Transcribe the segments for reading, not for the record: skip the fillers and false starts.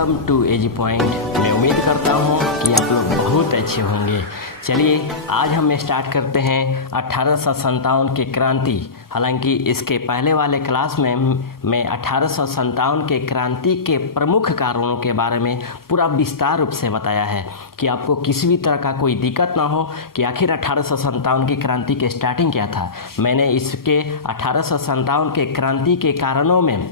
Welcome to AG point. मैं उम्मीद करता हूँ कि आप लोग बहुत अच्छे होंगे। चलिए आज हम स्टार्ट करते हैं 1857 की क्रांति। हालांकि इसके पहले वाले क्लास में मैं 1857 के क्रांति के प्रमुख कारणों के बारे में पूरा विस्तार रूप से बताया है कि आपको किसी भी तरह का कोई दिक्कत ना हो कि आखिर 1857 की क्रांति की स्टार्टिंग क्या था। मैंने इसके 1857 के क्रांति के कारणों में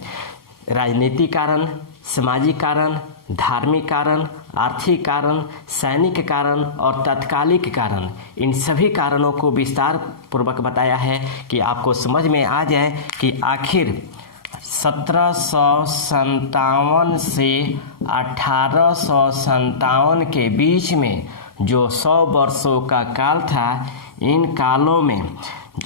राजनीतिक कारण, सामाजिक कारण, धार्मिक कारण, आर्थिक कारण, सैनिक कारण और तात्कालिक कारण, इन सभी कारणों को विस्तार पूर्वक बताया है कि आपको समझ में आ जाए कि आखिर 1757 से 1857 के बीच में जो 100 वर्षों का काल था, इन कालों में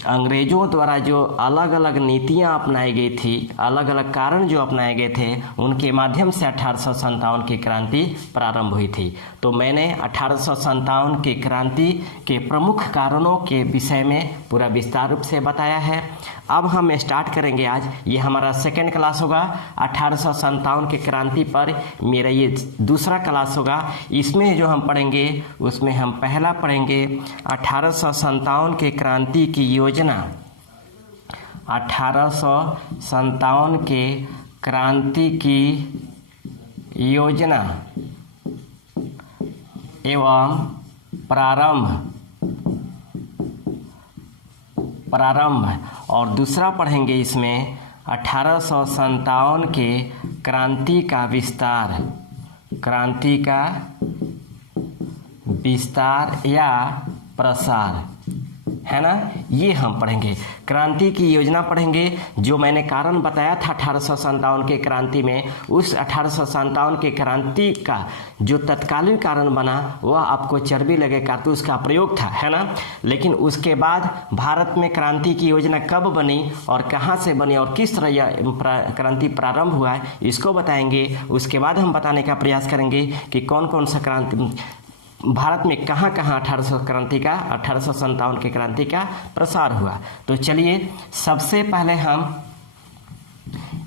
अंग्रेज़ों द्वारा जो अलग अलग नीतियां अपनाई गई थी, अलग अलग कारण जो अपनाए गए थे, उनके माध्यम से 1857 की क्रांति प्रारंभ हुई थी। तो मैंने 1857 की क्रांति के प्रमुख कारणों के विषय में पूरा विस्तार रूप से बताया है। अब हम स्टार्ट करेंगे। आज ये हमारा सेकेंड क्लास होगा 1857 की क्रांति पर। मेरा ये दूसरा क्लास होगा। इसमें जो हम पढ़ेंगे उसमें हम पहला पढ़ेंगे 1857 की क्रांति की योजना। 1857 के क्रांति की योजना एवं प्रारंभ और दूसरा पढ़ेंगे इसमें 1857 के क्रांति का विस्तार या प्रसार, है ना। ये हम पढ़ेंगे। क्रांति की योजना पढ़ेंगे। जो मैंने कारण बताया था 1857 के क्रांति में, उस 1857 के क्रांति का जो तत्कालीन कारण बना वह आपको चर्बी लगे कारतूस का प्रयोग था, है ना। लेकिन उसके बाद भारत में क्रांति की योजना कब बनी और कहाँ से बनी और किस तरह यह क्रांति प्रारंभ हुआ, इसको बताएंगे। उसके बाद हम बताने का प्रयास करेंगे कि कौन कौन सा क्रांति भारत में कहाँ 1857 के क्रांति का प्रसार हुआ। तो चलिए सबसे पहले हम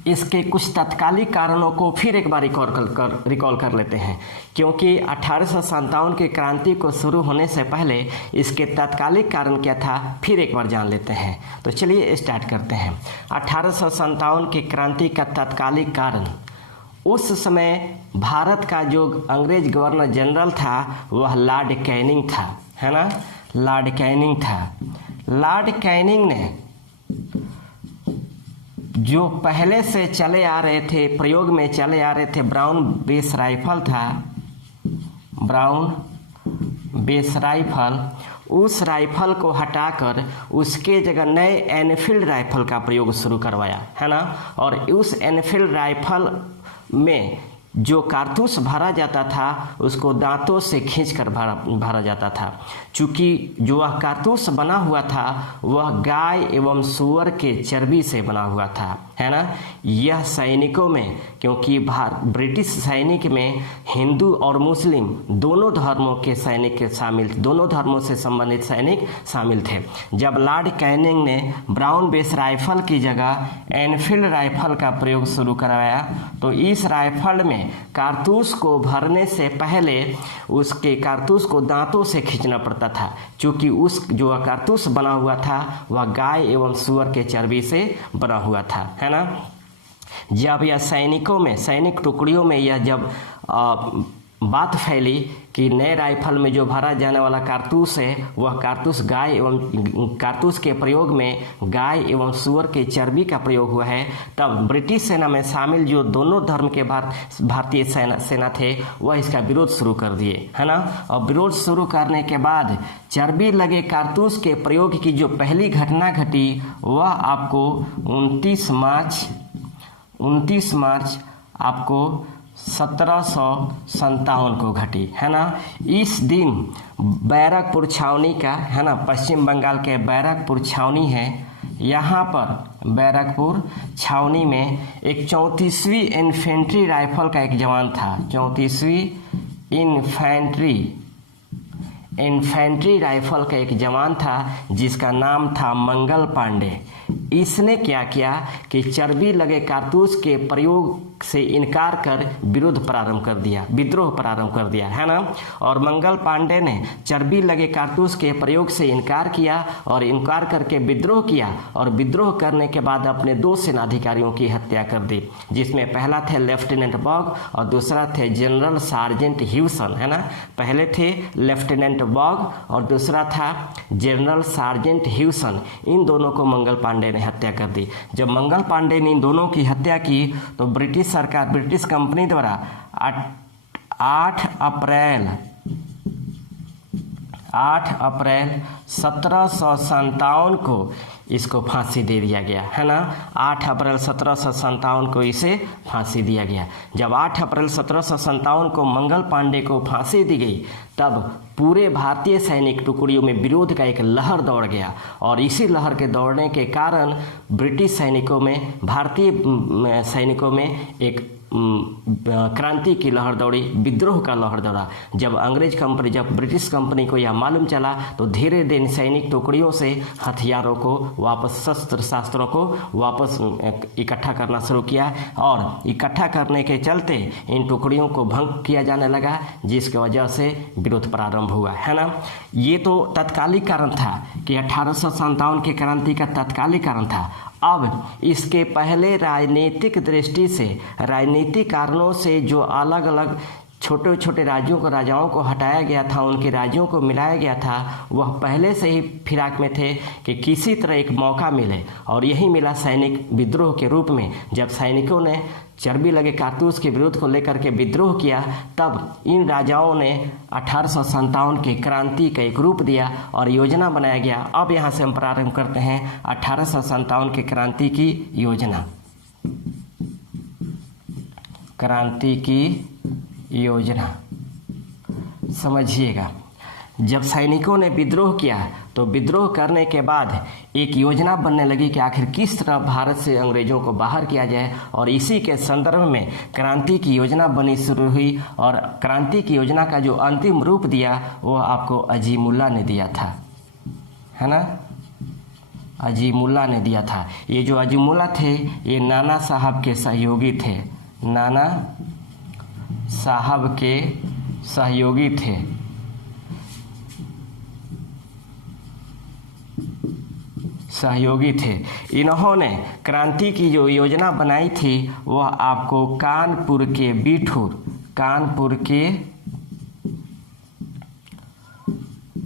इसके कुछ तात्कालिक कारणों को फिर एक बार रिकॉल कर लेते हैं, क्योंकि 1857 की क्रांति को शुरू होने से पहले इसके तात्कालिक कारण क्या था फिर एक बार जान लेते हैं। तो चलिए स्टार्ट करते हैं। 1857 की क्रांति का तात्कालिक कारण, उस समय भारत का जो अंग्रेज गवर्नर जनरल था वह लॉर्ड कैनिंग था, है ना। लॉर्ड कैनिंग था। लॉर्ड कैनिंग ने जो पहले से चले आ रहे थे, प्रयोग में चले आ रहे थे, ब्राउन बेस राइफल था, ब्राउन बेस राइफल, उस राइफल को हटाकर उसके जगह नए एनफील्ड राइफल का प्रयोग शुरू करवाया, है ना। और उस एनफील्ड राइफल में जो कारतूस भरा जाता था उसको दांतों से खींचकर भरा जाता था। चूँकि जो वह कारतूस बना हुआ था वह गाय एवं सूअर के चर्बी से बना हुआ था, है ना। यह सैनिकों में, क्योंकि ब्रिटिश सैनिक में हिंदू और मुस्लिम दोनों धर्मों के सैनिक शामिल, दोनों धर्मों से संबंधित सैनिक शामिल थे। जब लॉर्ड कैनिंग ने ब्राउन बेस राइफल की जगह एनफील्ड राइफल का प्रयोग शुरू करवाया तो इस राइफल में कारतूस को भरने से पहले उसके कारतूस को दांतों से खींचना पड़ता था, क्योंकि उस जो कारतूस बना हुआ था वह गाय एवं सूअर के चर्बी से बना हुआ था, है ना। जब यह सैनिकों में, सैनिक टुकड़ियों में यह जब बात फैली कि नए राइफल में जो भरा जाने वाला कारतूस है वह कारतूस गाय एवं कारतूस के प्रयोग में गाय एवं सूअर के चर्बी का प्रयोग हुआ है, तब ब्रिटिश सेना में शामिल जो दोनों धर्म के भारतीय सेना थे वह इसका विरोध शुरू कर दिए, है ना। और विरोध शुरू करने के बाद चर्बी लगे कारतूस के प्रयोग की जो पहली घटना घटी वह आपको 29 मार्च आपको 1757 को घटी, है ना। इस दिन बैरकपुर छावनी का, है ना, पश्चिम बंगाल के बैरकपुर छावनी है, यहाँ पर बैरकपुर छावनी में एक 34वीं इन्फेंट्री राइफल का एक जवान था। 34वीं इन्फेंट्री राइफल का एक जवान था जिसका नाम था मंगल पांडे। इसने क्या किया कि चर्बी लगे कारतूस के प्रयोग से इनकार कर विरोध प्रारंभ कर दिया, विद्रोह प्रारंभ कर दिया, है ना। और मंगल पांडे ने चर्बी लगे कारतूस के प्रयोग से इनकार किया और इनकार करके विद्रोह किया और विद्रोह करने के बाद अपने 2 सेनाधिकारियों की हत्या कर दी, जिसमें पहला थे लेफ्टिनेंट बॉग और दूसरा थे जनरल सार्जेंट ह्यूसन, है ना। पहले थे लेफ्टिनेंट बॉग और दूसरा था जनरल सार्जेंट ह्यूसन। इन दोनों को मंगल पांडे ने हत्या कर दी। जब मंगल पांडे ने इन दोनों की हत्या की तो ब्रिटिश सरकार, ब्रिटिश कंपनी द्वारा 8 अप्रैल 1757 को इसको फांसी दे दिया गया, है ना। 8 अप्रैल 1757 को इसे फांसी दिया गया। जब 8 अप्रैल 1757 को मंगल पांडे को फांसी दी गई तब पूरे भारतीय सैनिक टुकड़ियों में विरोध का एक लहर दौड़ गया और इसी लहर के दौड़ने के कारण ब्रिटिश सैनिकों में, भारतीय सैनिकों में एक क्रांति की लहर दौड़ी, विद्रोह का लहर दौड़ा। जब ब्रिटिश कंपनी को यह मालूम चला तो धीरे धीरे सैनिक टुकड़ियों से हथियारों को वापस, शस्त्र शास्त्रों को वापस इकट्ठा करना शुरू किया और इकट्ठा करने के चलते इन टुकड़ियों को भंग किया जाने लगा, जिसकी वजह से विरोध प्रारंभ हुआ, है ना। ये तो तत्कालिक कारण था कि 1857 के क्रांति का तत्कालिक कारण था। अब इसके पहले राजनीतिक दृष्टि से, राजनीतिक कारणों से जो अलग अलग छोटे छोटे राज्यों को, राजाओं को हटाया गया था, उनके राज्यों को मिलाया गया था, वह पहले से ही फिराक में थे कि किसी तरह एक मौका मिले और यही मिला सैनिक विद्रोह के रूप में। जब सैनिकों ने चर्बी लगे कारतूस के विरोध को लेकर के विद्रोह किया तब इन राजाओं ने 1857 के क्रांति का एक रूप दिया और योजना बनाया गया। अब यहाँ से हम प्रारंभ करते हैं 1857 के क्रांति की योजना। क्रांति की योजना समझिएगा। जब सैनिकों ने विद्रोह किया तो विद्रोह करने के बाद एक योजना बनने लगी कि आखिर किस तरह भारत से अंग्रेजों को बाहर किया जाए और इसी के संदर्भ में क्रांति की योजना बनी शुरू हुई और क्रांति की योजना का जो अंतिम रूप दिया वो आपको अजीमुल्ला ने दिया था, है ना। अजीमुल्ला ने दिया था। ये जो अजीमुल्ला थे ये नाना साहब के सहयोगी थे, नाना साहब के सहयोगी थे। इन्होंने क्रांति की जो योजना बनाई थी वह आपको कानपुर के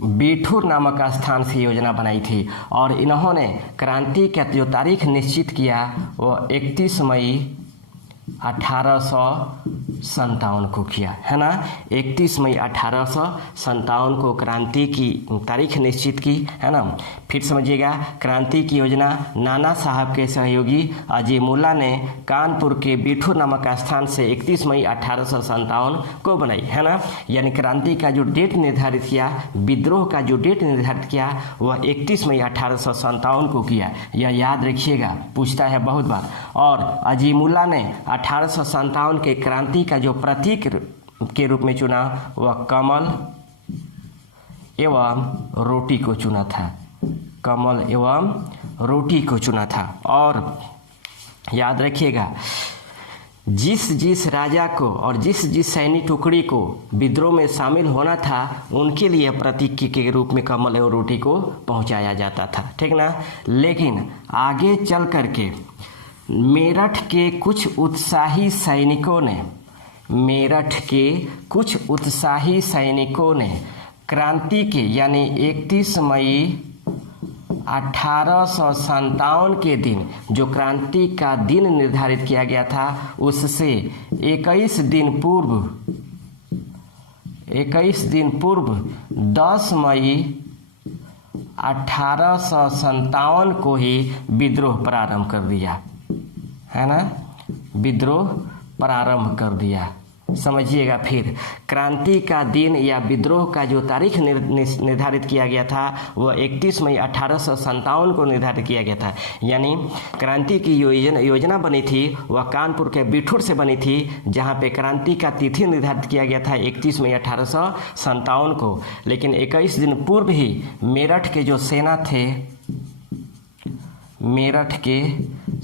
बीठूर नामक स्थान से योजना बनाई थी और इन्होंने क्रांति का जो तारीख निश्चित किया वह 31 मई 1857 को किया, है ना। 31 मई 1857 को क्रांति की तारीख निश्चित की, है ना। फिर समझिएगा, क्रांति की योजना नाना साहब के सहयोगी अजीमुल्ला ने कानपुर के बीठूर नामक स्थान से 31 मई 1857 को बनाई, है ना। यानी क्रांति का जो डेट निर्धारित किया, विद्रोह का जो डेट निर्धारित किया वह 31 मई 1857 को किया। यह याद रखिएगा, पूछता है बहुत बार। और अजीमुल्ला ने 1857 के क्रांति का जो प्रतीक के रूप में चुना वह कमल एवं रोटी को चुना था, कमल एवं रोटी को चुना था। और याद रखिएगा, जिस राजा को और जिस सैनिक टुकड़ी को विद्रोह में शामिल होना था उनके लिए प्रतीक के रूप में कमल एवं रोटी को पहुंचाया जाता था, ठीक ना। लेकिन आगे चल करके मेरठ के कुछ उत्साही सैनिकों ने क्रांति के यानी 31 मई 1857 के दिन जो क्रांति का दिन निर्धारित किया गया था उससे 21 दिन पूर्व 10 मई 1857 को ही विद्रोह प्रारंभ कर दिया, है ना। विद्रोह प्रारंभ कर दिया, समझिएगा। फिर क्रांति का दिन या विद्रोह का जो तारीख निर्धारित किया गया था वह 31 मई 1857 को निर्धारित किया गया था। यानी क्रांति की योजना बनी थी वह कानपुर के बीठूर से बनी थी, जहां पे क्रांति का तिथि निर्धारित किया गया था 31 मई 1857 को। लेकिन 21 दिन पूर्व ही मेरठ के जो सेना थे, मेरठ के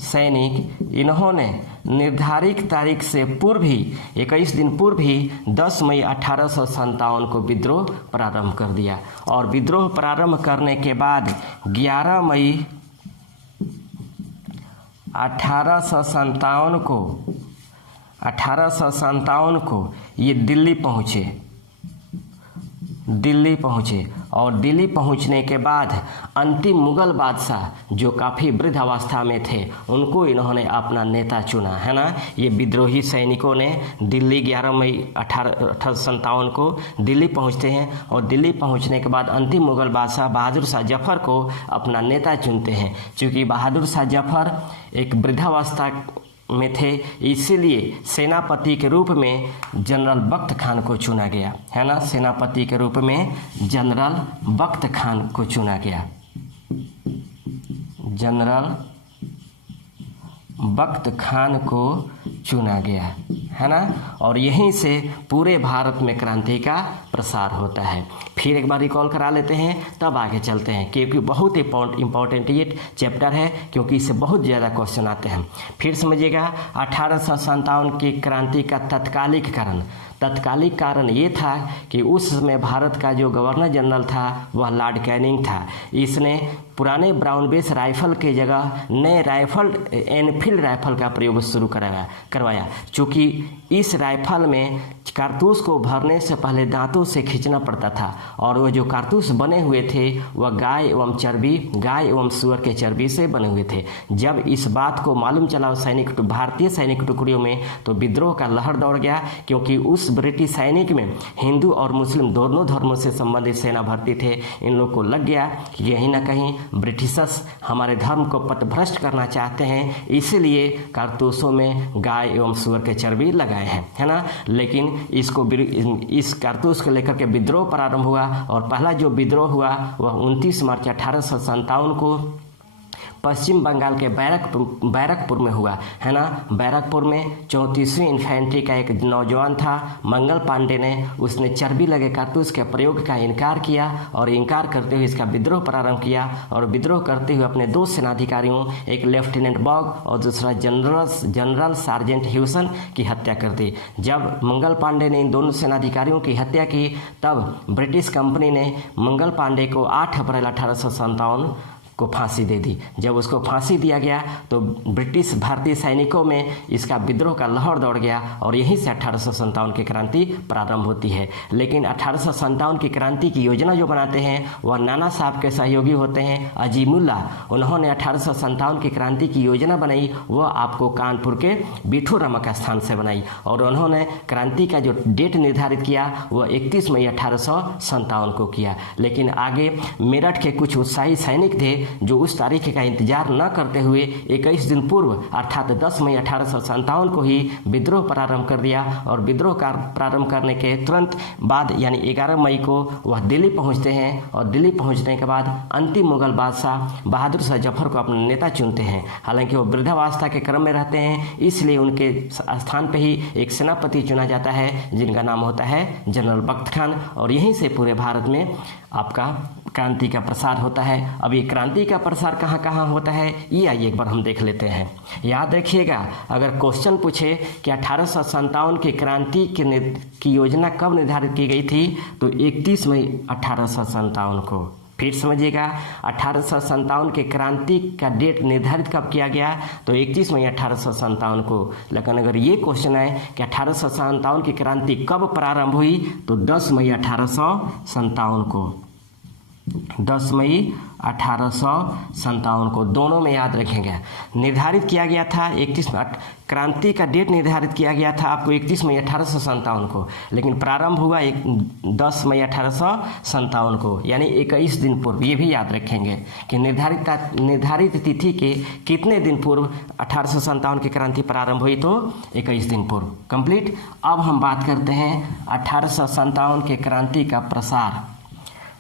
सैनिक, इन्होंने निर्धारित तारीख से पूर्व ही 21 दिन पूर्व ही 10 मई 1857 को विद्रोह प्रारंभ कर दिया। और विद्रोह प्रारंभ करने के बाद 11 मई 1857 को ये दिल्ली पहुँचे और दिल्ली पहुंचने के बाद अंतिम मुगल बादशाह जो काफ़ी वृद्ध अवस्था में थे उनको इन्होंने अपना नेता चुना, है ना। ये विद्रोही सैनिकों ने दिल्ली 11 मई 1857 को दिल्ली पहुंचते हैं और दिल्ली पहुंचने के बाद अंतिम मुगल बादशाह बहादुर शाह जफर को अपना नेता चुनते हैं। चूँकि बहादुर शाह जफर एक वृद्धावस्था में थे, इसीलिए सेनापति के रूप में जनरल बख्त खान को चुना गया, है ना। सेनापति के रूप में जनरल बख्त खान को चुना गया, जनरल बख्त खान को चुना गया, है ना। और यहीं से पूरे भारत में क्रांति का प्रसार होता है। फिर एक बार रिकॉल करा लेते हैं, तब आगे चलते हैं, क्योंकि बहुत इंपॉर्टेंट ये चैप्टर है, क्योंकि इससे बहुत ज़्यादा क्वेश्चन आते हैं। फिर समझिएगा 1857 की क्रांति का तत्कालिक कारण ये था कि उस समय भारत का जो गवर्नर जनरल था वह लॉर्ड कैनिंग था। इसने पुराने ब्राउन बेस राइफल के जगह नए एनफील्ड राइफल का प्रयोग शुरू करवाया। चूँकि इस राइफल में कारतूस को भरने से पहले दांतों से खींचना पड़ता था और वो जो कारतूस बने हुए थे वह गाय एवं सूअर के चर्बी से बने हुए थे। जब इस बात को मालूम चला भारतीय सैनिक टुकड़ियों में तो विद्रोह का लहर दौड़ गया, क्योंकि उस ब्रिटिश सैनिक में हिंदू और मुस्लिम दोनों धर्मों से संबंधित सेना भर्ती थे। इन लोग को लग गया कि कहीं ना कहीं ब्रिटिशर्स हमारे धर्म को पथभ्रष्ट करना चाहते हैं, इसीलिए कारतूसों में गाय एवं सूअर के चर्बी लगाए हैं, है ना। लेकिन इस कारतूस को लेकर के विद्रोह प्रारंभ हुआ और पहला जो विद्रोह हुआ वह 29 मार्च 1857 को पश्चिम बंगाल के बैरकपुर में हुआ, है ना। बैरकपुर में 34वीं इन्फेंट्री का एक नौजवान था मंगल पांडे ने, उसने चर्बी लगे कारतूस के प्रयोग का इनकार किया और इनकार करते हुए इसका विद्रोह प्रारंभ किया और विद्रोह करते हुए अपने 2 सेनाधिकारियों, एक लेफ्टिनेंट बॉग और दूसरा जनरल सार्जेंट ह्यूसन की हत्या कर दी। जब मंगल पांडे ने इन दोनों सेनाधिकारियों की हत्या की तब ब्रिटिश कंपनी ने मंगल पांडे को 8 अप्रैल 1857 को फांसी दे दी। जब उसको फांसी दिया गया तो ब्रिटिश भारतीय सैनिकों में इसका विद्रोह का लहर दौड़ गया और यहीं से 1857 की क्रांति प्रारंभ होती है। लेकिन 1857 की क्रांति की योजना जो बनाते हैं वह नाना साहब के सहयोगी होते हैं अजीमुल्ला। उन्होंने 1857 की क्रांति की योजना बनाई, वह आपको कानपुर के बिठू रमक स्थान से बनाई और उन्होंने क्रांति का जो डेट निर्धारित किया वह 31 मई 1857 को किया। लेकिन आगे मेरठ के कुछ उत्साही सैनिक थे जो उस तारीख का इंतजार न करते हुए 21 दिन पूर्व अर्थात 10 मई 1857 को ही विद्रोह प्रारंभ कर दिया और विद्रोह का प्रारंभ करने के तुरंत बाद यानी 11 मई को वह दिल्ली पहुंचते हैं और दिल्ली पहुंचने के बाद अंतिम मुगल बादशाह बहादुर शाह जफर को अपना नेता चुनते हैं। हालांकि वो वृद्धावस्था के क्रम में रहते हैं, इसलिए उनके स्थान पर ही एक सेनापति चुना जाता है जिनका नाम होता है जनरल बख्त खान और यहीं से पूरे भारत में आपका क्रांति का प्रसार होता है। अब ये क्रांति का प्रसार कहाँ कहाँ होता है ये आइए एक बार हम देख लेते हैं। याद रखिएगा, अगर क्वेश्चन पूछे कि 1857 की क्रांति की योजना कब निर्धारित की गई थी तो 31 मई 1857 को। फिर समझिएगा 1857 के क्रांति का डेट निर्धारित कब किया गया तो 31 मई 1857 को। लेकिन अगर ये क्वेश्चन है कि 1857 की क्रांति कब प्रारंभ हुई तो 10 मई 1857 को, 10 मई 1857 को। दोनों में याद रखेंगे निर्धारित किया गया था 31 क्रांति का डेट निर्धारित किया गया था आपको 31 मई 1857 को, लेकिन प्रारंभ हुआ 10 मई 1857 को यानी 21 दिन पूर्व। ये भी याद रखेंगे कि निर्धारित तिथि के कितने दिन पूर्व 1857 की क्रांति प्रारंभ हुई तो 21 दिन पूर्व। कंप्लीट। अब हम बात करते हैं 1857 के क्रांति का प्रसार।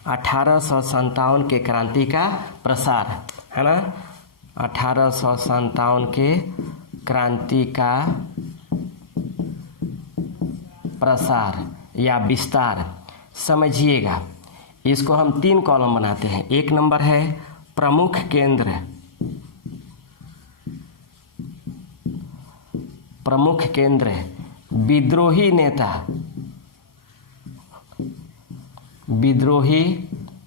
1857 के क्रांति का प्रसार, है ना। 1857 के क्रांति का प्रसार या विस्तार समझिएगा। इसको हम 3 कॉलम बनाते हैं। एक नंबर है प्रमुख केंद्र, प्रमुख केंद्र, विद्रोही नेता, विद्रोही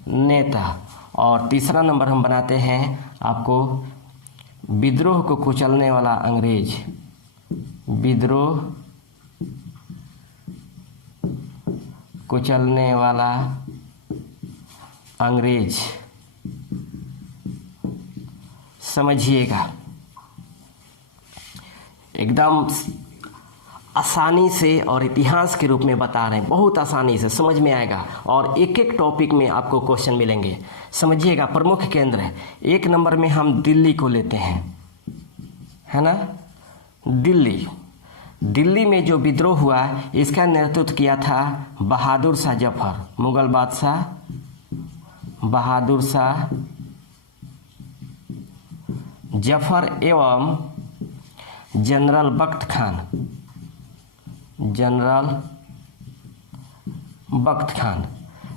नेता। और तीसरा नंबर हम बनाते हैं आपको विद्रोह को कुचलने वाला अंग्रेज, विद्रोह कुचलने वाला अंग्रेज। समझिएगा, एकदम आसानी से और इतिहास के रूप में बता रहे हैं, बहुत आसानी से समझ में आएगा और एक एक टॉपिक में आपको क्वेश्चन मिलेंगे। समझिएगा, प्रमुख केंद्र, एक नंबर में हम दिल्ली को लेते हैं, है ना। दिल्ली, दिल्ली में जो विद्रोह हुआ इसका नेतृत्व किया था बहादुर शाह जफर, मुगल बादशाह बहादुर शाह जफर एवं जनरल बख्त खान, जनरल बख्त खान।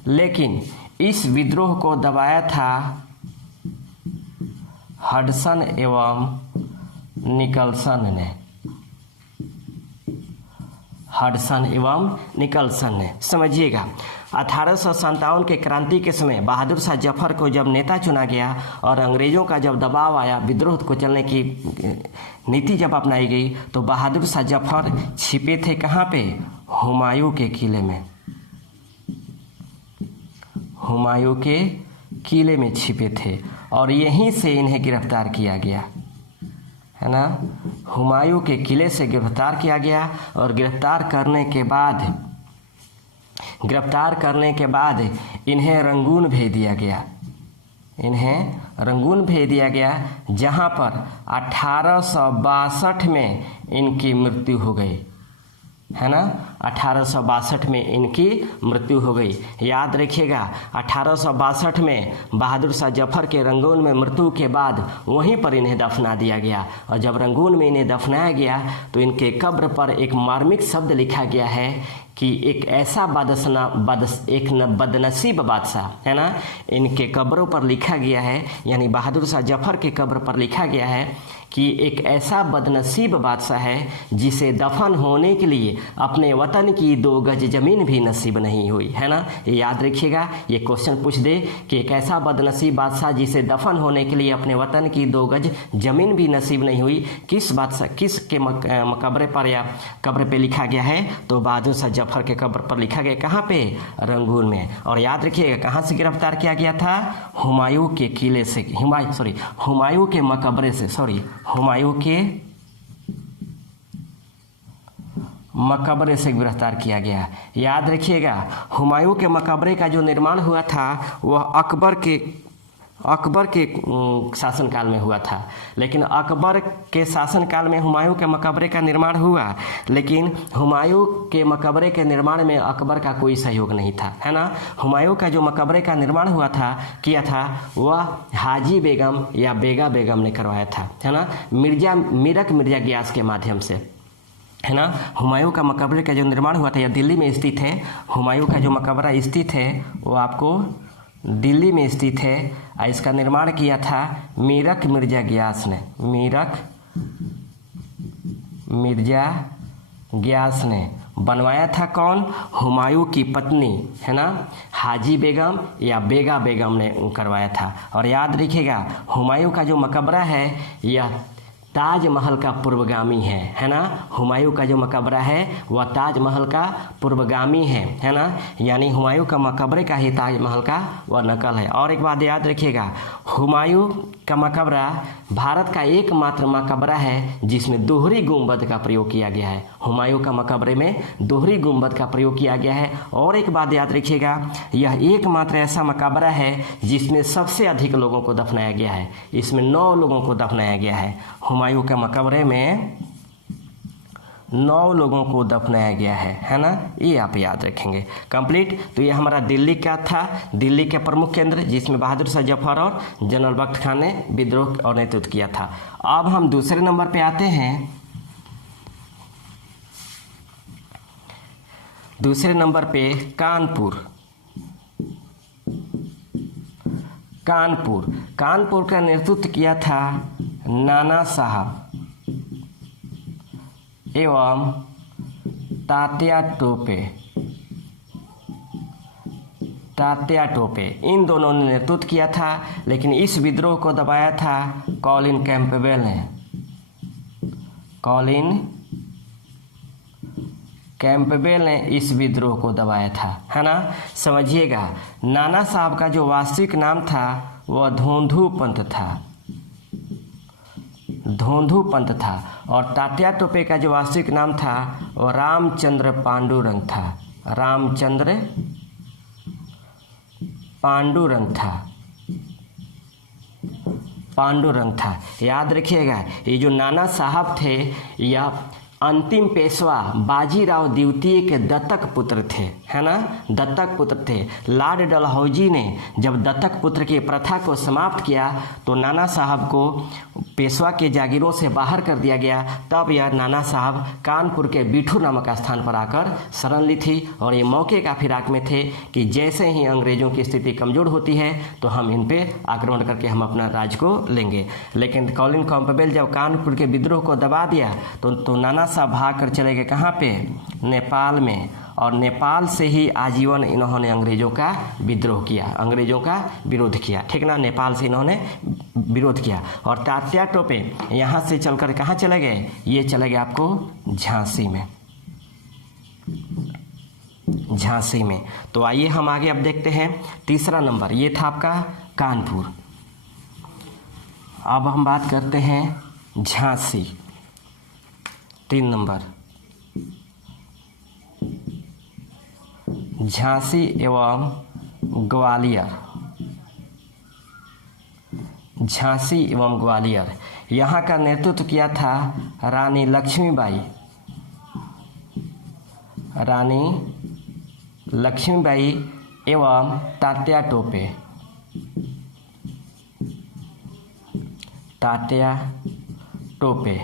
लेकिन इस विद्रोह को दबाया था हडसन एवं निकलसन ने, हडसन एवं निकलसन ने। समझिएगा, 1857 के क्रांति के समय बहादुर शाह जफर को जब नेता चुना गया और अंग्रेजों का जब दबाव आया, विद्रोह को चलने की नीति जब अपनाई गई, तो बहादुर शाह जफर छिपे थे कहाँ पे? हुमायूं के किले में, हुमायूं के किले में छिपे थे और यहीं से इन्हें गिरफ्तार किया गया, है ना। हुमायूं के किले से गिरफ्तार किया गया और गिरफ्तार करने के बाद इन्हें रंगून भेज दिया गया, इन्हें रंगून भेज दिया गया, जहां पर 1862 में इनकी मृत्यु हो गई, है ना। 1862 में इनकी मृत्यु हो गई। याद रखिएगा, 1862 में बहादुर शाह जफर के रंगून में मृत्यु के बाद वहीं पर इन्हें दफना दिया गया और जब रंगून में इन्हें दफनाया गया तो इनके कब्र पर एक मार्मिक शब्द लिखा गया है कि एक ऐसा बदनसीब बादशाह, है ना। इनके कब्रों पर लिखा गया है, यानी बहादुर शाह जफर के कब्र पर लिखा गया है कि एक ऐसा बदनसीब बादशाह है जिसे दफन होने के लिए अपने वतन की 2 गज जमीन भी नसीब नहीं हुई, है ना। ये याद रखिएगा, ये क्वेश्चन पूछ दे कि एक ऐसा बदनसीब बादशाह जिसे दफन होने के लिए अपने वतन की 2 गज जमीन भी नसीब नहीं हुई, किस बादशाह, किस के मकबरे पर या कब्र पे लिखा गया है? तो बहादुर शाह जफर के कब्र पर लिखा गया, कहाँ पे? रंगून में। और याद रखिएगा, कहाँ से गिरफ्तार किया गया था? हुमायूं के किले से, हुमायूं के मकबरे से, हुमायूं के मकबरे से गिरफ्तार किया गया। याद रखिएगा, हुमायूं के मकबरे का जो निर्माण हुआ था वह अकबर के शासनकाल में हुआ था, लेकिन अकबर के शासनकाल में हुमायूं के मकबरे का निर्माण हुआ, लेकिन हुमायूं के मकबरे के निर्माण में अकबर का कोई सहयोग नहीं था, है ना। हुमायूं का जो मकबरे का निर्माण किया था वह हाजी बेगम या बेगा बेगम ने करवाया था, है ना, मिर्जा गियास के माध्यम से, है ना। हुमायूं का मकबरे का जो निर्माण हुआ था यह दिल्ली में स्थित है। हुमायूं का जो मकबरा स्थित है वो आपको दिल्ली में स्थित है। इसका निर्माण किया था मिर्जा गियास ने, मिर्जा गियास ने बनवाया था। कौन? हुमायूं की पत्नी, है ना, हाजी बेगम या बेगा बेगम ने करवाया था। और याद रखिएगा, हुमायूं का जो मकबरा है यह ताजमहल का पूर्वगामी है ना। हुमायूं का जो मकबरा है वह ताजमहल का पूर्वगामी है ना, यानी हुमायूं का मकबरे का ही ताजमहल का वह नकल है। और एक बात याद रखिएगा, हुमायूं का मकबरा भारत का एकमात्र मकबरा है जिसमें दोहरी गुंबद का प्रयोग किया गया है। हुमायूं का मकबरे में दोहरी गुंबद का प्रयोग किया गया है। और एक बात याद रखिएगा, यह एकमात्र ऐसा मकबरा है जिसमें सबसे अधिक लोगों को दफनाया गया है। इसमें 9 लोगों को दफनाया गया है। हुमायूं के मकबरे में 9 लोगों को दफनाया गया है ना। ये आप याद रखेंगे। कंप्लीट। तो ये हमारा दिल्ली का था, दिल्ली के प्रमुख केंद्र जिसमें बहादुर शाह जफर और जनरल बख्त खान ने विद्रोह और नेतृत्व किया था। अब हम दूसरे नंबर पे आते हैं। दूसरे नंबर पे कानपुर। कानपुर का नेतृत्व किया था नाना साहब, एवं तात्या टोपे इन दोनों ने नेतृत्व किया था, लेकिन इस विद्रोह को दबाया था कॉलिन कैंपबेल ने। कॉलिन कैंपबेल ने इस विद्रोह को दबाया था, है ना। समझिएगा, नाना साहब का जो वास्तविक नाम था वह धोंधू पंत था, और तात्या टोपे का जो वास्तविक नाम था वह रामचंद्र पांडुरंग था। याद रखिएगा, ये जो नाना साहब थे यह अंतिम पेशवा बाजीराव द्वितीय के दत्तक पुत्र थे, है ना, दत्तक पुत्र थे। लॉर्ड डलहौजी ने जब दत्तक पुत्र की प्रथा को समाप्त किया तो नाना साहब को पेशवा के जागीरों से बाहर कर दिया गया। तब यह नाना साहब कानपुर के बिठू नामक स्थान पर आकर शरण ली थी, और ये मौके का फिराक में थे कि जैसे ही अंग्रेजों की स्थिति कमजोर होती है तो हम इन पे आक्रमण करके हम अपना राज को लेंगे। लेकिन कॉलिन कैंपबेल जब कानपुर के विद्रोह को दबा दिया तो नाना साहब भाग कर चले गए कहाँ पे, नेपाल में, और नेपाल से ही आजीवन इन्होंने अंग्रेजों का विद्रोह किया, अंग्रेजों का विरोध किया, ठीक ना। नेपाल से इन्होंने विरोध किया। और तात्या टोपे यहाँ से चलकर कहाँ चले गए, ये चले गए आपको झांसी में। तो आइए हम आगे अब देखते हैं तीसरा नंबर, ये था आपका कानपुर। अब हम बात करते हैं झांसी, 3 नंबर, झांसी एवं ग्वालियर। यहाँ का नेतृत्व किया था रानी लक्ष्मीबाई एवं तात्या टोपे।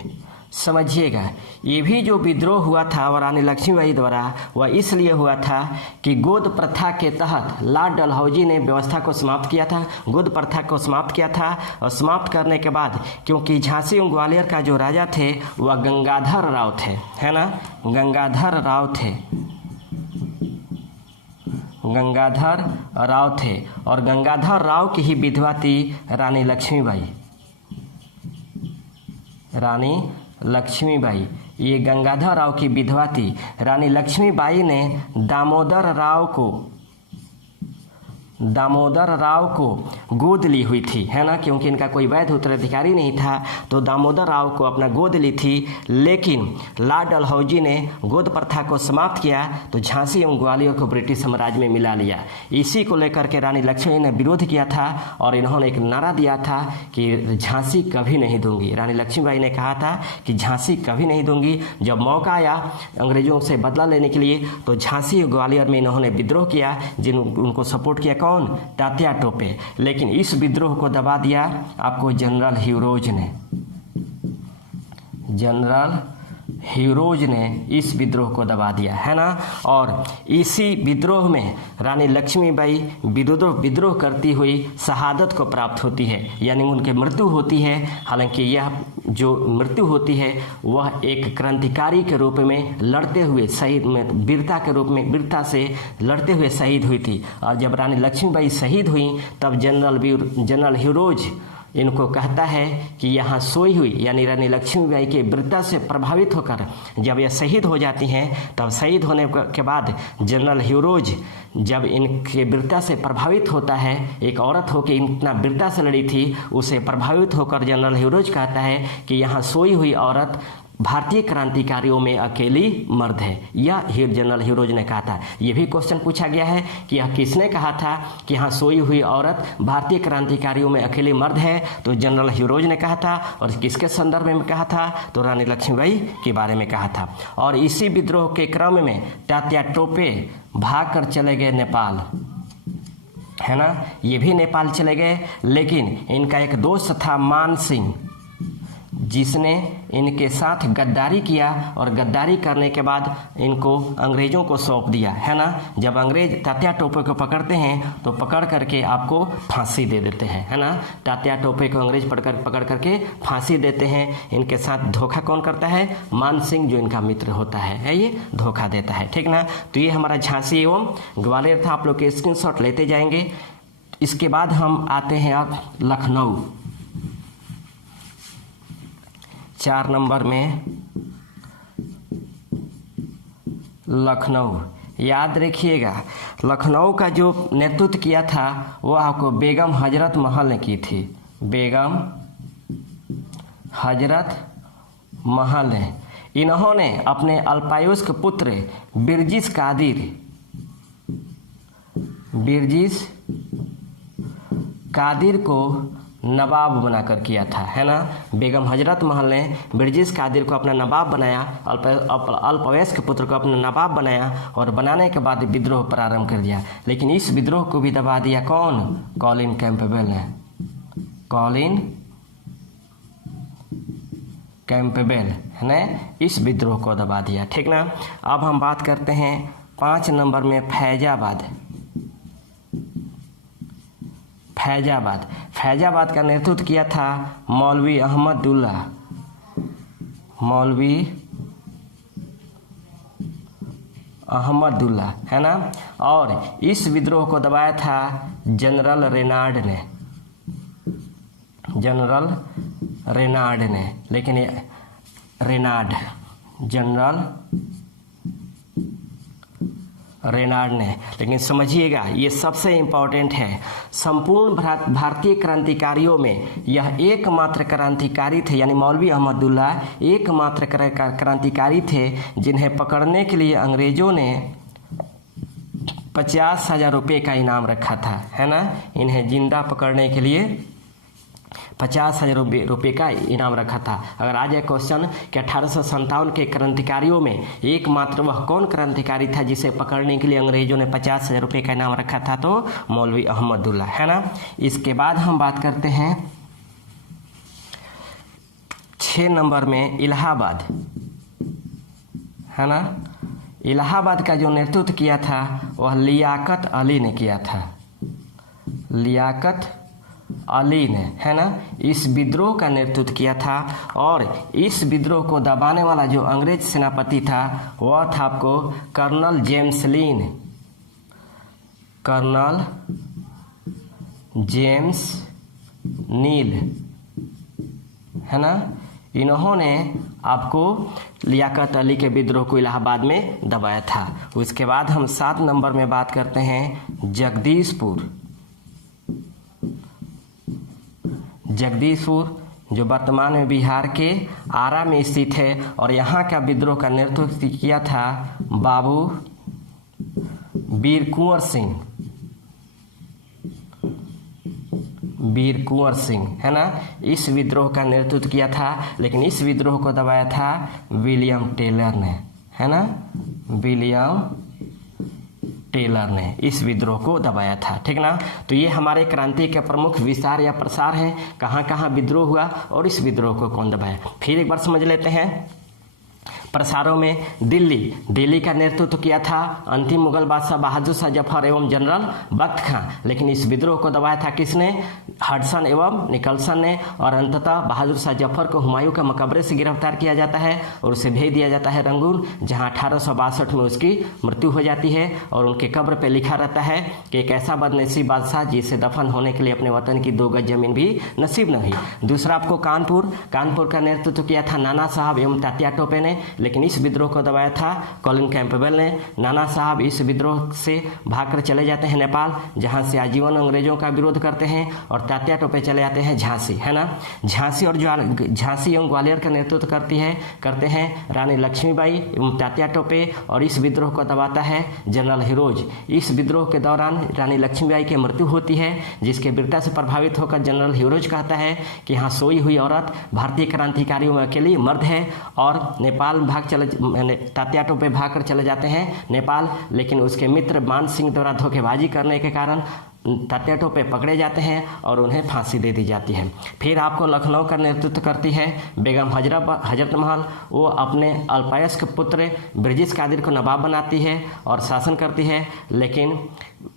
समझिएगा, ये भी जो विद्रोह हुआ था वह रानी लक्ष्मीबाई द्वारा, वह इसलिए हुआ था कि गोद प्रथा के तहत लॉर्ड डलहौजी ने व्यवस्था को समाप्त किया था, गोद प्रथा को समाप्त किया था। और समाप्त करने के बाद क्योंकि झांसी और ग्वालियर का जो राजा थे वह गंगाधर राव थे, है ना, गंगाधर राव थे, और गंगाधर राव की ही विधवा थी रानी लक्ष्मीबाई। ये गंगाधर राव की विधवा थी। रानी लक्ष्मीबाई ने दामोदर राव को गोद ली हुई थी, है ना, क्योंकि इनका कोई वैध उत्तराधिकारी नहीं था, तो दामोदर राव को अपना गोद ली थी। लेकिन लॉर्ड डलहौजी ने गोद प्रथा को समाप्त किया तो झांसी एवं ग्वालियर को ब्रिटिश साम्राज्य में मिला लिया। इसी को लेकर के रानी लक्ष्मीबाई ने विरोध किया था और इन्होंने एक नारा दिया था कि झांसी कभी नहीं दूंगी। रानी लक्ष्मीबाई ने कहा था कि झांसी कभी नहीं दूंगी। जब मौका आया अंग्रेजों से बदला लेने के लिए तो झांसी और ग्वालियर में इन्होंने विद्रोह किया, उनको सपोर्ट किया कौन, तात्या टोपे। लेकिन इस विद्रोह को दबा दिया आपको जनरल ह्यूरोज ने इस विद्रोह को दबा दिया, है ना। और इसी विद्रोह में रानी लक्ष्मीबाई विद्रोह करती हुई शहादत को प्राप्त होती है, यानी उनकी मृत्यु होती है। हालांकि यह जो मृत्यु होती है वह एक क्रांतिकारी के रूप में लड़ते हुए शहीद में, वीरता से लड़ते हुए शहीद हुई थी। और जब रानी लक्ष्मीबाई शहीद हुई तब जनरल ह्यूरोज इनको कहता है कि यहाँ सोई हुई, यानी रानी लक्ष्मीबाई के वीरता से प्रभावित होकर जब यह शहीद हो जाती हैं, तब शहीद होने के बाद जनरल ह्यूरोज जब इनके वीरता से प्रभावित होता है, एक औरत होकर इतना वीरता से लड़ी थी, उसे प्रभावित होकर जनरल ह्यूरोज कहता है कि यहाँ सोई हुई औरत भारतीय क्रांतिकारियों में अकेली मर्द है। यह जनरल ह्यूरोज ने कहा था। यह भी क्वेश्चन पूछा गया है कि यह किसने कहा था कि यहाँ सोई हुई औरत भारतीय क्रांतिकारियों में अकेली मर्द है, तो जनरल ह्यूरोज ने कहा था। और किसके संदर्भ में कहा था, तो रानी लक्ष्मीबाई के बारे में कहा था। और इसी विद्रोह के क्रम में तात्या टोपे भाग कर चले गए नेपाल, है ना, ये भी नेपाल चले गए। लेकिन इनका एक दोस्त था मान सिंह, जिसने इनके साथ गद्दारी किया और गद्दारी करने के बाद इनको अंग्रेज़ों को सौंप दिया, है ना। जब अंग्रेज तात्या टोपे को पकड़ते हैं तो पकड़ करके आपको फांसी दे देते हैं, है ना। तात्या टोपे को अंग्रेज पकड़ करके फांसी देते हैं। इनके साथ धोखा कौन करता है? मान सिंह, जो इनका मित्र होता है ये धोखा देता है, ठीक ना। तो ये हमारा झांसी एवं ग्वालियर था, आप लोग के स्क्रीनशॉट लेते जाएंगे। इसके बाद हम आते हैं अब लखनऊ। 4 नंबर में लखनऊ, याद रखिएगा लखनऊ का जो नेतृत्व किया था वो आपको बेगम हजरत महल ने की थी। बेगम हजरत महल ने, इन्होंने अपने अल्पायुष्क पुत्र बिरजिस कादिर को नवाब बनाकर किया था, है ना। बेगम हजरत महल ने बिरजिस कादिर को अपना नवाब बनाया, अल्पवयस्क पुत्र को अपना नवाब बनाया और बनाने के बाद विद्रोह प्रारंभ कर दिया। लेकिन इस विद्रोह को भी दबा दिया कौन? कॉलिन कैंपबेल ने। कॉलिन कैंपबेल ने इस विद्रोह को दबा दिया, ठीक ना। अब हम बात करते हैं 5 नंबर में फैजाबाद का नेतृत्व किया था मौलवी अहमदुल्ला, है ना। और इस विद्रोह को दबाया था जनरल रेनार्ड ने, लेकिन जनरल रेनार्ड ने। लेकिन समझिएगा ये सबसे इम्पोर्टेंट है, संपूर्ण भारतीय क्रांतिकारियों में यह एकमात्र क्रांतिकारी थे, यानी मौलवी अहमदुल्ला एकमात्र क्रांतिकारी थे जिन्हें पकड़ने के लिए अंग्रेजों ने 50,000 रुपये का इनाम रखा था, है ना। इन्हें जिंदा पकड़ने के लिए 50,000 रुपये का इनाम रखा था। अगर आ जाए क्वेश्चन कि 1857 के क्रांतिकारियों में एकमात्र वह कौन क्रांतिकारी था जिसे पकड़ने के लिए अंग्रेजों ने 50,000 रुपये का इनाम रखा था, तो मौलवी अहमदुल्ला, है ना। इसके बाद हम बात करते हैं 6 नंबर में इलाहाबाद, है ना। इलाहाबाद का जो नेतृत्व किया था वह लियाकत अली ने किया था, लियाकत अली ने, है ना, इस विद्रोह का नेतृत्व किया था। और इस विद्रोह को दबाने वाला जो अंग्रेज सेनापति था वह था आपको कर्नल जेम्स नील, है ना। इन्होंने आपको लियाकत अली के विद्रोह को इलाहाबाद में दबाया था। उसके बाद हम 7 नंबर में बात करते हैं जगदीशपुर, जो वर्तमान में बिहार के आरा में स्थित है। और यहाँ का विद्रोह का नेतृत्व किया था बाबू वीर कुंवर सिंह, है ना। इस विद्रोह का नेतृत्व किया था, लेकिन इस विद्रोह को दबाया था विलियम टेलर ने, है ना। विलियम टेलर ने इस विद्रोह को दबाया था, ठीक ना। तो ये हमारे क्रांति के प्रमुख विस्तार या प्रसार हैं, कहाँ कहाँ विद्रोह हुआ और इस विद्रोह को कौन दबाया। फिर एक बार समझ लेते हैं। प्रसारों में दिल्ली का नेतृत्व किया था अंतिम मुगल बादशाह बहादुर शाह जफर एवं जनरल बख्त खां, लेकिन इस विद्रोह को दबाया था किसने? हडसन एवं निकलसन ने। और अंततः बहादुर शाह जफर को हुमायूं के मकबरे से गिरफ्तार किया जाता है और उसे भेज दिया जाता है रंगून, जहां 1862 में उसकी मृत्यु हो जाती है। और उनके कब्र पर लिखा रहता है कि एक ऐसा बदनसीब बादशाह जिसे दफन होने के लिए अपने वतन की 2 गज जमीन भी नसीब न हुई। दूसरा आपको कानपुर का नेतृत्व किया था नाना साहब एवं तात्या टोपे ने, लेकिन इस विद्रोह को दबाया था कॉलिन कैंपबेल ने। नाना साहब इस विद्रोह से भागकर चले जाते हैं नेपाल, जहां से आजीवन अंग्रेजों का विरोध करते हैं। और तात्या टोपे चले जाते हैं झांसी, है ना। झांसी एवं ग्वालियर का नेतृत्व करते हैं रानी लक्ष्मीबाई एवं तात्या टोपे। और इस विद्रोह को दबाता है जनरल हिरोज। इस विद्रोह के दौरान रानी लक्ष्मीबाई की मृत्यु होती है, जिसके वीरता से प्रभावित होकर जनरल हिरोज कहता है कि यहाँ सोई हुई औरत भारतीय क्रांतिकारियों में अकेली मर्द है। और नेपाल तात्या टोपे भागकर चले जाते हैं नेपाल, लेकिन उसके मित्र मान सिंह द्वारा धोखेबाजी करने के कारण तात्याटों पे पकड़े जाते हैं और उन्हें फांसी दे दी जाती है। फिर आपको लखनऊ का नेतृत्व करती है बेगम हजरत महल। वो अपने अल्पवयस्क पुत्र ब्रिजेश कादिर को नवाब बनाती है और शासन करती है, लेकिन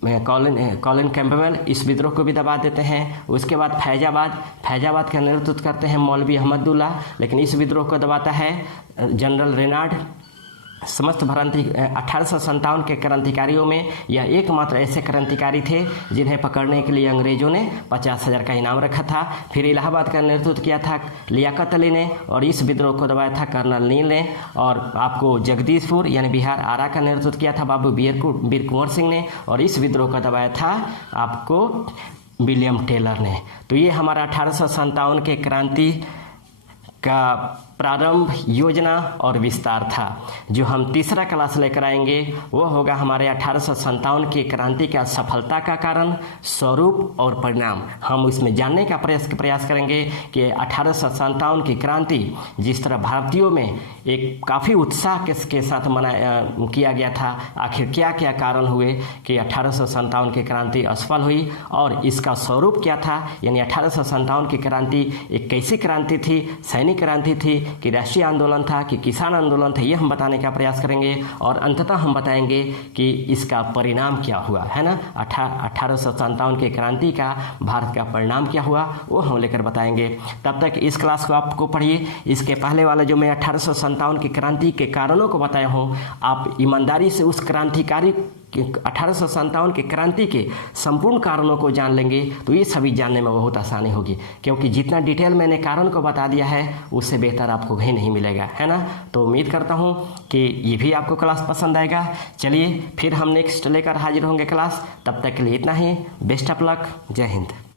कॉलिन कैंपबेल इस विद्रोह को भी दबा देते हैं। उसके बाद फैजाबाद का नेतृत्व करते हैं मौलवी अहमदुल्ला, लेकिन इस विद्रोह को दबाता है जनरल रेनाड। समस्त 1857 के क्रांतिकारियों में यह एकमात्र ऐसे क्रांतिकारी थे जिन्हें पकड़ने के लिए अंग्रेजों ने 50,000 का इनाम रखा था। फिर इलाहाबाद का नेतृत्व किया था लियाकत अली ने और इस विद्रोह को दबाया था कर्नल नील ने। और आपको जगदीशपुर यानी बिहार आरा का नेतृत्व किया था बाबू वीर कुंवर सिंह ने और इस विद्रोह को दबाया था आपको विलियम टेलर ने। तो ये हमारा 1857 के क्रांति का प्रारंभ, योजना और विस्तार था। जो हम तीसरा क्लास लेकर आएंगे वो होगा हमारे 1857 की क्रांति का सफलता का कारण, स्वरूप और परिणाम। हम इसमें जानने का प्रयास करेंगे कि 1857 की क्रांति जिस तरह भारतीयों में एक काफ़ी उत्साह के साथ किया गया था, आखिर क्या क्या कारण हुए कि 1857 की क्रांति असफल हुई और इसका स्वरूप क्या था, यानी 1857 की क्रांति एक कैसी क्रांति थी, सैनिक क्रांति थी कि राष्ट्रीय आंदोलन था कि किसान आंदोलन था, ये हम बताने का प्रयास करेंगे। और अंततः हम बताएंगे कि इसका परिणाम क्या हुआ, है ना। 1857 के क्रांति का भारत का परिणाम क्या हुआ वो हम लेकर बताएंगे। तब तक इस क्लास को आपको पढ़िए। इसके पहले वाले जो मैं 1857 की क्रांति के कारणों को बताया हूँ, आप ईमानदारी से उस क्रांतिकारी 1857 की क्रांति के संपूर्ण कारणों को जान लेंगे तो ये सभी जानने में बहुत आसानी होगी, क्योंकि जितना डिटेल मैंने कारण को बता दिया है उससे बेहतर आपको कहीं नहीं मिलेगा, है ना। तो उम्मीद करता हूँ कि ये भी आपको क्लास पसंद आएगा। चलिए फिर हम नेक्स्ट लेकर हाजिर होंगे क्लास। तब तक के लिए इतना ही। Best of luck. जय हिंद।